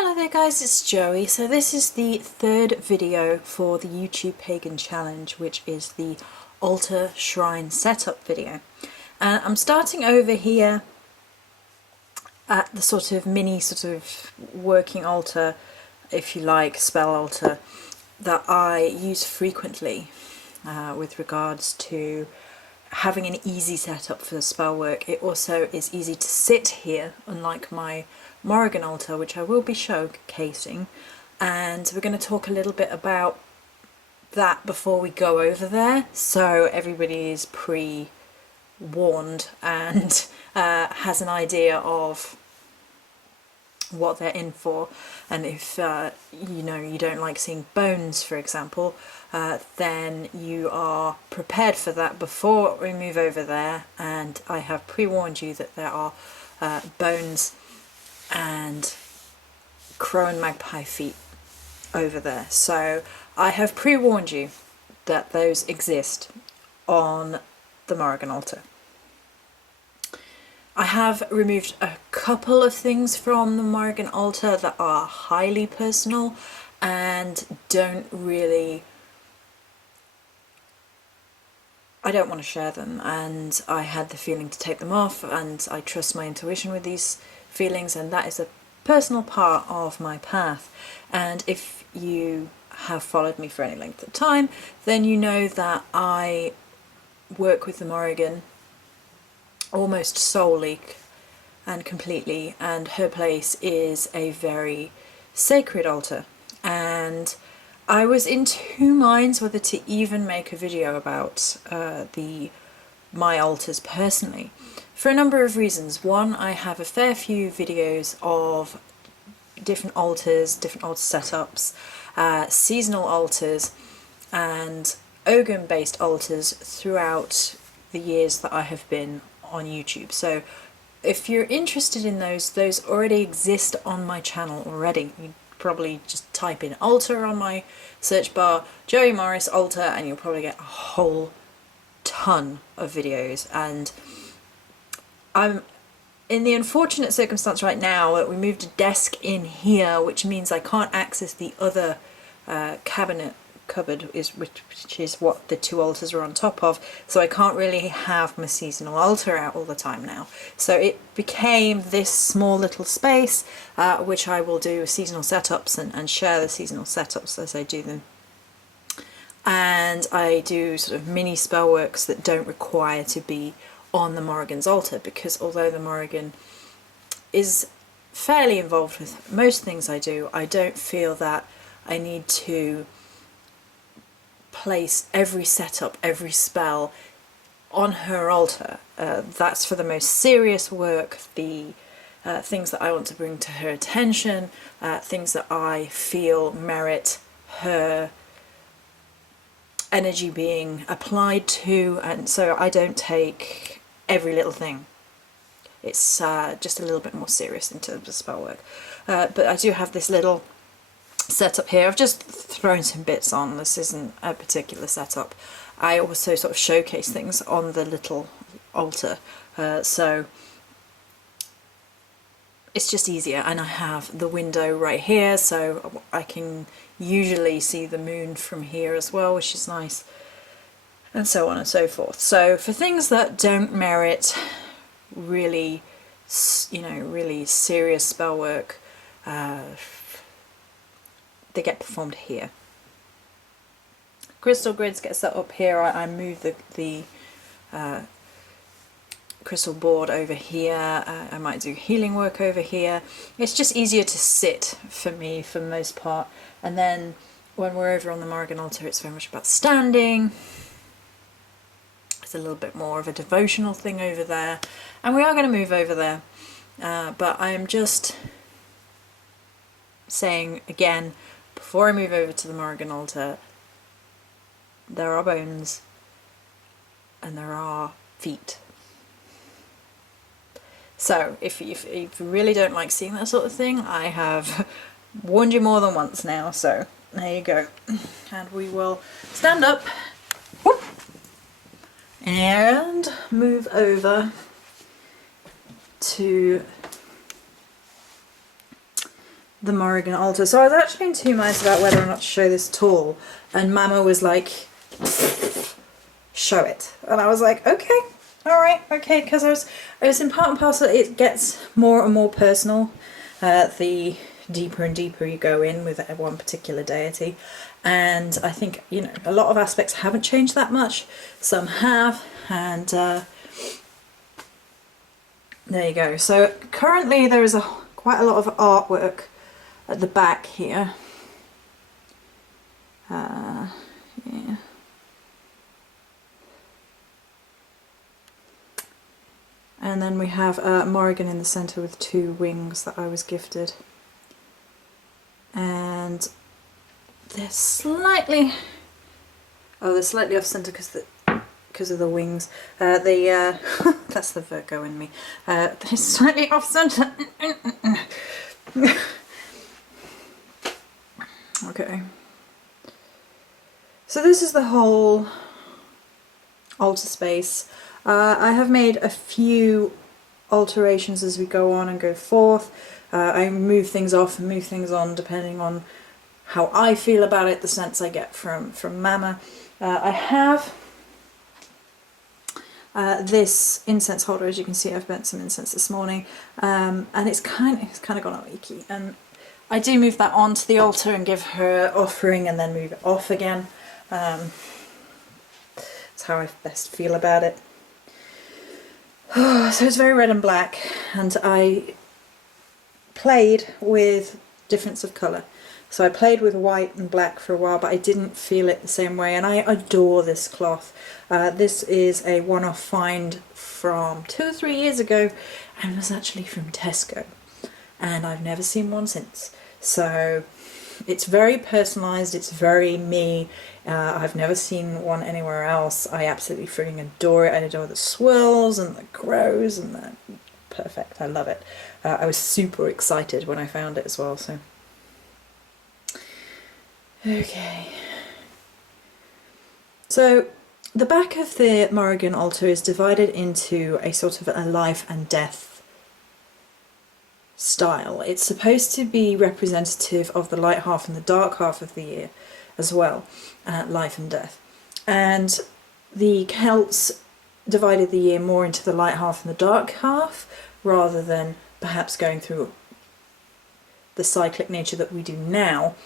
Hello there guys, it's Joey. So this is the third video for the YouTube Pagan Challenge, which is the altar shrine setup video. I'm starting over here at the sort of mini working altar, if you like, spell altar that I use frequently with regards to having an easy setup for the spell work. It also is easy to sit here, unlike my Morrigan Altar, which I will be showcasing, and we're going to talk a little bit about that before we go over there, so everybody is pre-warned and has an idea of what they're in for. And if you don't like seeing bones, for example, then you are prepared for that before we move over there. And I have pre-warned you that there are bones and crow and magpie feet over there, so I have pre-warned you that those exist on the Morrigan Altar. I have removed a couple of things from the Morrigan Altar that are highly personal and I don't want to share them, and I had the feeling to take them off, and I trust my intuition with these feelings, and that is a personal part of my path. And if you have followed me for any length of time, then you know that I work with the Morrigan almost solely and completely, and her place is a very sacred altar. And I was in two minds whether to even make a video about my altars personally, for a number of reasons. One, I have a fair few videos of different altars, different altar setups, seasonal altars and Ogham based altars throughout the years that I have been on YouTube. So if you're interested in those already exist on my channel already. You probably just type in altar on my search bar, Joey Morris altar, and you'll probably get a whole ton of videos. And I'm in the unfortunate circumstance right now that we moved a desk in here, which means I can't access the other cupboard, which is what the two altars are on top of, so I can't really have my seasonal altar out all the time now. So it became this small little space which I will do seasonal setups and share the seasonal setups as I do them. And I do sort of mini spell works that don't require to be on the Morrigan's altar, because although the Morrigan is fairly involved with most things I do, I don't feel that I need to place every setup, every spell on her altar. That's for the most serious work, the things that I want to bring to her attention, things that I feel merit her energy being applied to, and so I don't take every little thing. It's just a little bit more serious in terms of spell work. But I do have this little setup here. I've just thrown some bits on. This isn't a particular setup. I also sort of showcase things on the little altar, so it's just easier. And I have the window right here, so I can usually see the moon from here as well, which is nice, and so on and so forth. So for things that don't merit really serious spell work, they get performed here. Crystal grids get set up here. I move the crystal board over here. I might do healing work over here. It's just easier to sit for me for the most part. And then when we're over on the Morrigan Altar, it's very much about standing. It's a little bit more of a devotional thing over there, and we are going to move over there, but I'm just saying again, before I move over to the Morrigan Altar, there are bones and there are feet. So if you really don't like seeing that sort of thing, I have warned you more than once now, so there you go. And we will stand up, whoop, and move over to the Morrigan Altar. So I was actually in two minds about whether or not to show this at all, and Mama was like, show it. And I was like, okay, alright, okay, because I was in part and parcel, it gets more and more personal the deeper and deeper you go in with one particular deity. And I think, you know, a lot of aspects haven't changed that much, some have, and there you go. So currently there is quite a lot of artwork at the back here. Yeah. And then we have Morrigan in the centre with two wings that I was gifted. And they're slightly... oh, they're slightly off centre because of the wings. That's the Virgo in me. They're slightly off centre. Okay. So this is the whole altar space. I have made a few alterations as we go on and go forth. I move things off and move things on depending on how I feel about it, the sense I get from Mama. I have this incense holder. As you can see, I've burnt some incense this morning, and it's kind of gone all leaky. And I do move that onto the altar and give her offering, and then move it off again. That's how I best feel about it. So it's very red and black, and I played with difference of colour. So I played with white and black for a while, but I didn't feel it the same way, and I adore this cloth. This is a one-off find from 2 or 3 years ago, and was actually from Tesco, and I've never seen one since. So it's very personalised, it's very me. I've never seen one anywhere else. I absolutely freaking adore it. I adore the swirls and the crows and the... perfect, I love it. I was super excited when I found it as well, so... okay. So the back of the Morrigan Altar is divided into a sort of a life and death style. It's supposed to be representative of the light half and the dark half of the year as well, life and death. And the Celts divided the year more into the light half and the dark half, rather than perhaps going through the cyclic nature that we do now.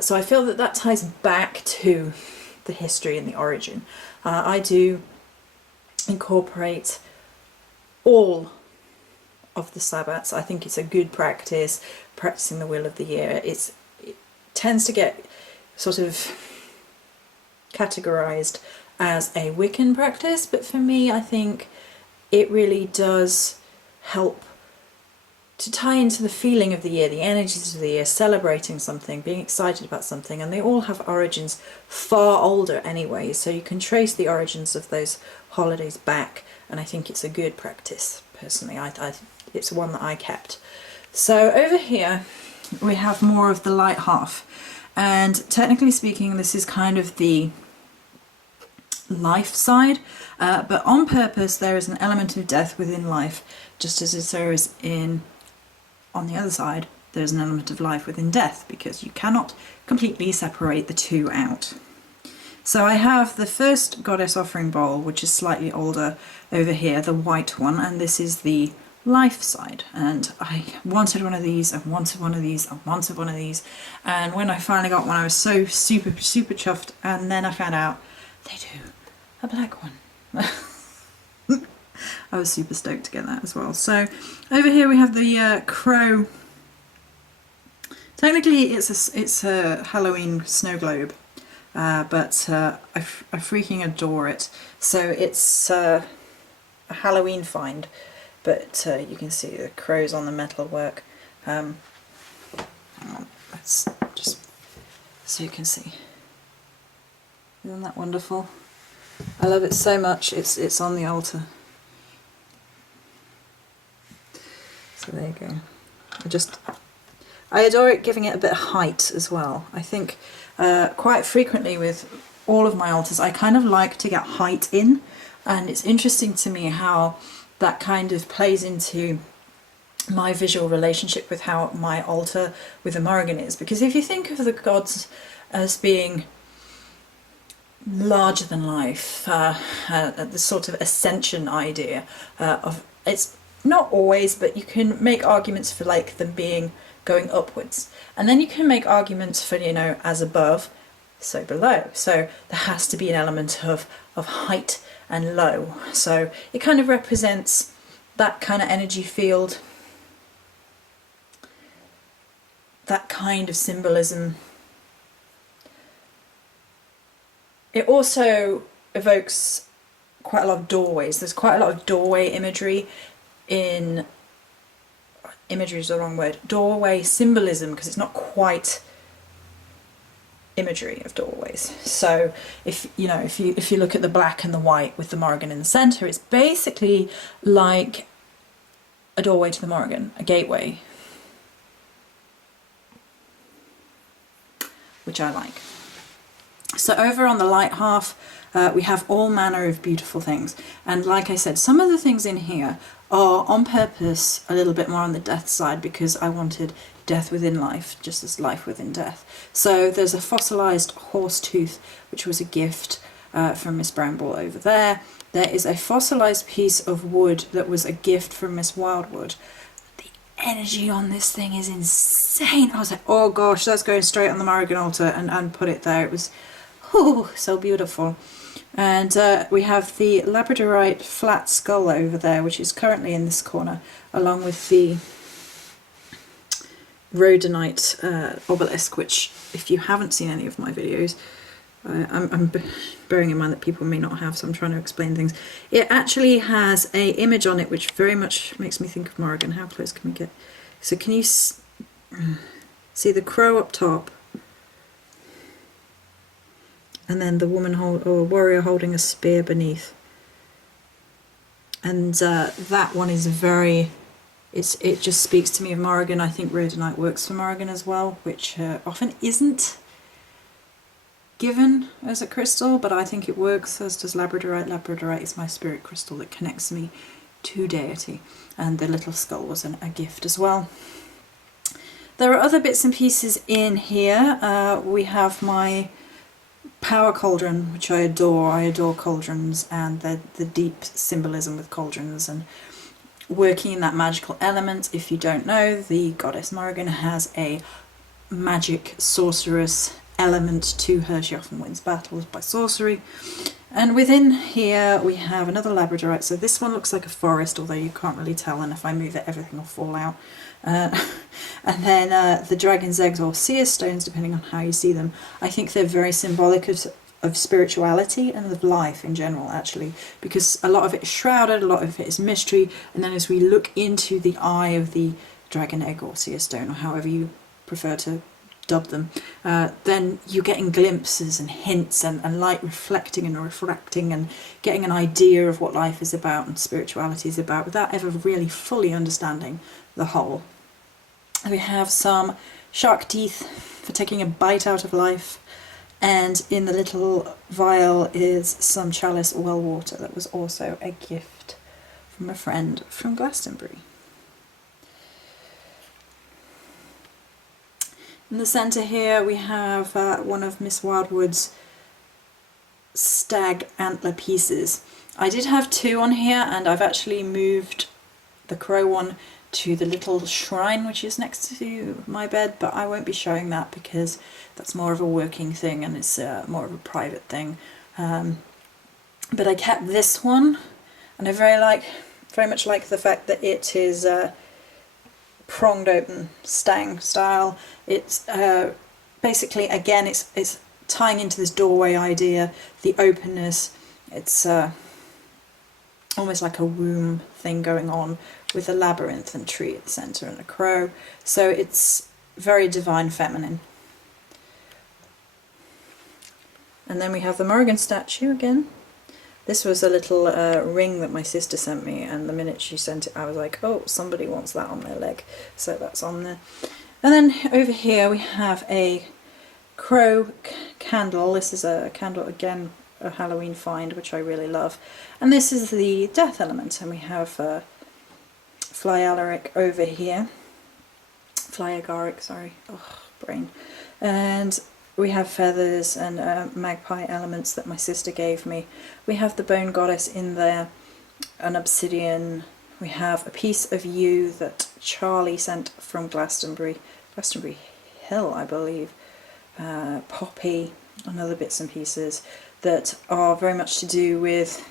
So I feel that that ties back to the history and the origin. I do incorporate all of the Sabbats. I think it's a good practice, practicing the wheel of the year. It tends to get sort of categorized as a Wiccan practice, but for me I think it really does help to tie into the feeling of the year, the energies of the year, celebrating something, being excited about something, and they all have origins far older anyway, so you can trace the origins of those holidays back, and I think it's a good practice, personally. It's one that I kept. So over here we have more of the light half, and technically speaking this is kind of the life side, but on purpose there is an element of death within life, just as there is on the other side there's an element of life within death, because you cannot completely separate the two out. So I have the first goddess offering bowl, which is slightly older over here, the white one, and this is the life side, and I wanted one of these, I wanted one of these, I wanted one of these, and when I finally got one I was so super chuffed, and then I found out they do a black one. I was super stoked to get that as well. So over here we have the crow. Technically it's a Halloween snow globe, but I freaking adore it. So it's a Halloween find, but you can see the crows on the metal work. Let's just so you can see. Isn't that wonderful? I love it so much. It's on the altar. So there you go. I adore it, giving it a bit of height as well. I think quite frequently with all of my altars I kind of like to get height in, and it's interesting to me how that kind of plays into my visual relationship with how my altar with the Morrigan is. Because if you think of the gods as being larger than life, the sort of ascension idea of, it's not always, but you can make arguments for like them being going upwards, and then you can make arguments for, you know, as above, so below. So there has to be an element of height and low. So it kind of represents that kind of energy field, that kind of symbolism. It also evokes quite a lot of doorways. There's quite a lot of doorway imagery in, imagery is the wrong word, doorway symbolism, because it's not quite imagery of doorways. So if you look at the black and the white with the Morrigan in the center, it's basically like a doorway to the Morrigan, a gateway, which I like. So over on the light half, we have all manner of beautiful things. And like I said, some of the things in here are on purpose a little bit more on the death side, because I wanted death within life, just as life within death. So there's a fossilized horse tooth, which was a gift from Miss Bramble over there. There is a fossilized piece of wood that was a gift from Miss Wildwood. The energy on this thing is insane. I was like, oh gosh, that's going straight on the Morrigan Altar, and put it there. It was so beautiful. And we have the labradorite flat skull over there, which is currently in this corner, along with the rhodonite obelisk, which, if you haven't seen any of my videos, I'm bearing in mind that people may not have, so I'm trying to explain things. It actually has an image on it which very much makes me think of Morrigan. How close can we get? So can you see the crow up top? And then the woman or warrior holding a spear beneath. And that one is very, it just speaks to me of Morrigan. I think rhodonite works for Morrigan as well, which often isn't given as a crystal, but I think it works, as does labradorite. Labradorite is my spirit crystal that connects me to deity, and the little skull was a gift as well. There are other bits and pieces in here. We have my power cauldron, which I adore. I adore cauldrons and the deep symbolism with cauldrons and working in that magical element. If you don't know, the goddess Morrigan has a magic sorceress element to her. She often wins battles by sorcery. And within here we have another labradorite. So this one looks like a forest, although you can't really tell, and if I move it everything will fall out. And then the dragon's eggs, or seer stones, depending on how you see them. I think they're very symbolic of spirituality and of life in general, actually, because a lot of it is shrouded, a lot of it is mystery, and then as we look into the eye of the dragon egg or seer stone, or however you prefer to dub them, then you're getting glimpses and hints and light reflecting and refracting and getting an idea of what life is about and spirituality is about, without ever really fully understanding the whole. We have some shark teeth for taking a bite out of life, and in the little vial is some chalice well water that was also a gift from a friend from Glastonbury. In the centre here we have one of Miss Wildwood's stag antler pieces. I did have two on here, and I've actually moved the crow one to the little shrine which is next to my bed, but I won't be showing that because that's more of a working thing and it's more of a private thing. But I kept this one, and I very much like the fact that it is pronged open stang style. It's basically, again, it's tying into this doorway idea, the openness. It's almost like a womb thing going on, with a labyrinth and tree at the centre and a crow. So it's very divine feminine. And then we have the Morrigan statue again. This was a little ring that my sister sent me, and the minute she sent it I was like, oh, somebody wants that on their leg, so that's on there. And then over here we have a crow candle. This is a candle, again, a Halloween find, which I really love. And this is the death element, and we have fly alaric over here. Fly agaric, sorry. Oh, brain. And we have feathers and magpie elements that my sister gave me. We have the bone goddess in there, an obsidian. We have a piece of yew that Charlie sent from Glastonbury Hill, I believe. Poppy and other bits and pieces that are very much to do with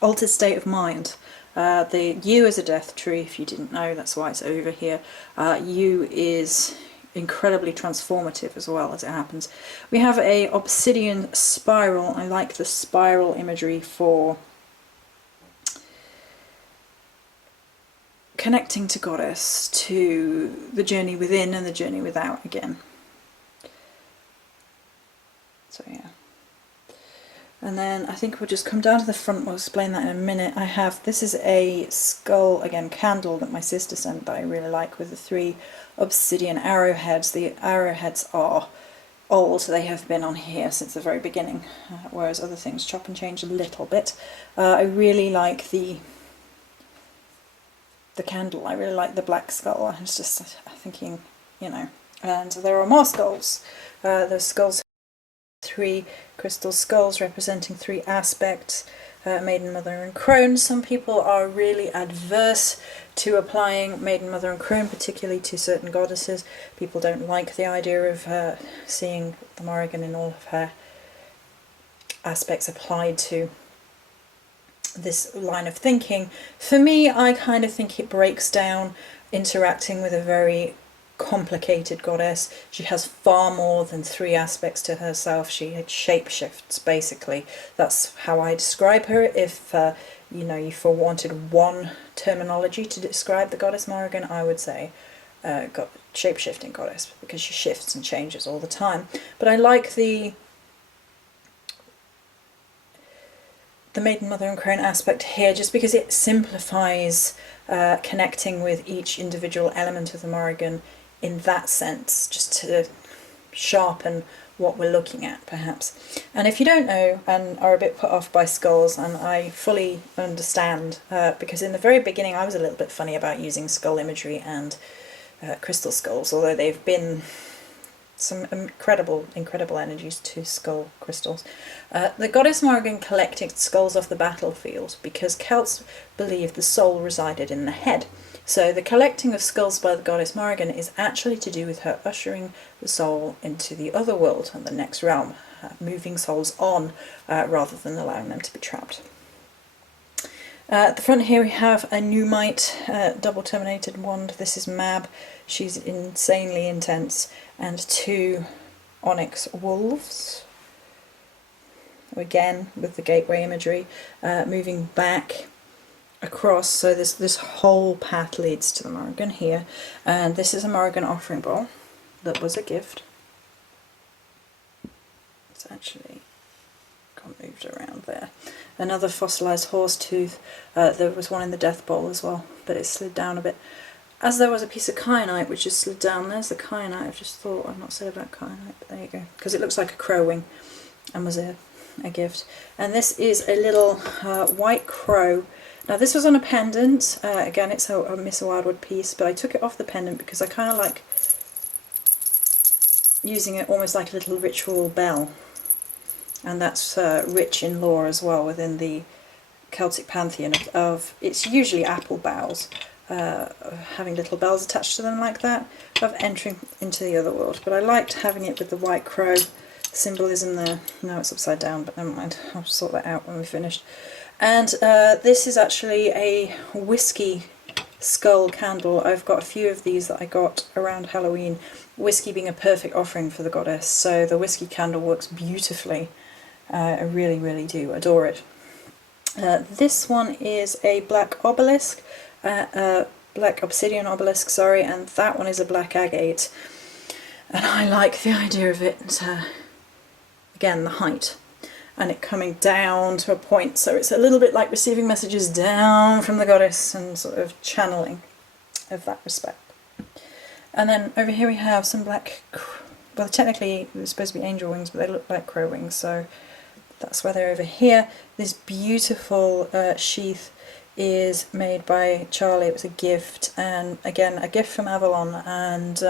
altered state of mind. The yew is a death tree, if you didn't know, that's why it's over here. Yew is incredibly transformative as well, as it happens. We have a obsidian spiral. I like the spiral imagery for connecting to Goddess, to the journey within and the journey without again. So yeah. And then I think we'll just come down to the front, we'll explain that in a minute. This is a skull, again, candle that my sister sent that I really like, with the 3 obsidian arrowheads. The arrowheads are old, they have been on here since the very beginning, whereas other things chop and change a little bit. I really like the candle, I really like the black skull. I was just thinking, you know. And there are more skulls. The skulls, 3 crystal skulls representing 3 aspects, Maiden, Mother and Crone. Some people are really adverse to applying Maiden, Mother and Crone, particularly to certain goddesses. People don't like the idea of seeing the Morrigan in all of her aspects applied to this line of thinking. For me, I kind of think it breaks down interacting with a very complicated goddess. She has far more than 3 aspects to herself. She shapeshifts, basically. That's how I describe her. If you know, you wanted one terminology to describe the goddess Morrigan, I would say shape-shifting goddess, because she shifts and changes all the time. But I like the Maiden, Mother and Crone aspect here, just because it simplifies connecting with each individual element of the Morrigan in that sense, just to sharpen what we're looking at, perhaps. And if you don't know and are a bit put off by skulls, and I fully understand, because in the very beginning I was a little bit funny about using skull imagery and crystal skulls, although they've been some incredible energies to skull crystals. The goddess Morrigan collected skulls off the battlefield because Celts believed the soul resided in the head. So the collecting of skulls by the goddess Morrigan is actually to do with her ushering the soul into the other world and the next realm, moving souls on rather than allowing them to be trapped. At the front here we have a Numite double terminated wand. This is Mab. She's insanely intense. And 2 onyx wolves. Again with the gateway imagery, moving back across, so this whole path leads to the Morrigan here, and this is a Morrigan offering bowl that was a gift. It's actually got moved around there. Another fossilised horse tooth. There was one in the death bowl as well, but it slid down a bit. As there was a piece of kyanite which just slid down. There's the kyanite. I've just thought I've not said about kyanite, but there you go, because it looks like a crow wing and was a gift. And this is a little white crow. Now this was on a pendant. Again, it's a Miss Wildwood piece, but I took it off the pendant because I kind of like using it almost like a little ritual bell, and that's rich in lore as well within the Celtic pantheon of it's usually apple boughs, having little bells attached to them like that, of entering into the other world. But I liked having it with the white crow symbolism there. Now it's upside down, but never mind, I'll sort that out when we're finished. And this is actually a whiskey skull candle. I've got a few of these that I got around Halloween, whiskey being a perfect offering for the goddess, so the whiskey candle works beautifully. I really, really do adore it. This one is a black obelisk, black obsidian obelisk, sorry, and that one is a black agate. And I like the idea of it, again, the height, and it coming down to a point, so it's a little bit like receiving messages down from the goddess and sort of channeling of that respect. And then over here we have some black, well technically they're supposed to be angel wings, but they look like crow wings, so that's why they're over here. This beautiful sheath is made by Charlie. It was a gift, and again, a gift from Avalon. And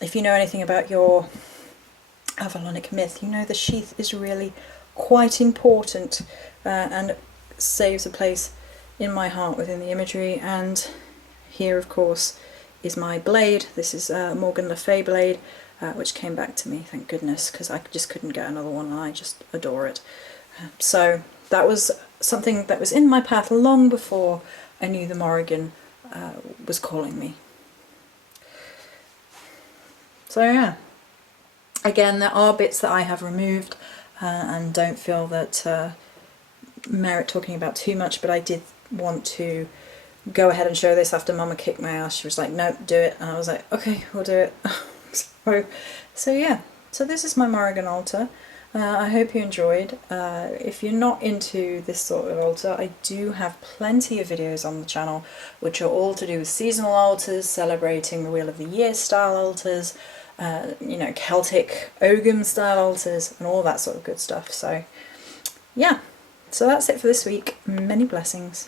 if you know anything about your Avalonic myth, you know the sheath is really quite important, and saves a place in my heart within the imagery. And here, of course, is my blade. This is Morgan Le Fay blade, which came back to me, thank goodness, because I just couldn't get another one, and I just adore it. So that was something that was in my path long before I knew the Morrigan was calling me. So yeah, again, there are bits that I have removed and don't feel that merit talking about too much, but I did want to go ahead and show this after Mama kicked my ass. She was like, no, do it. And I was like, okay, we'll do it. so yeah, so this is my Morrigan altar. I hope you enjoyed. If you're not into this sort of altar, I do have plenty of videos on the channel which are all to do with seasonal altars, celebrating the Wheel of the Year style altars, you know, Celtic Ogham style altars, and all that sort of good stuff. So yeah, so that's it for this week. Many blessings.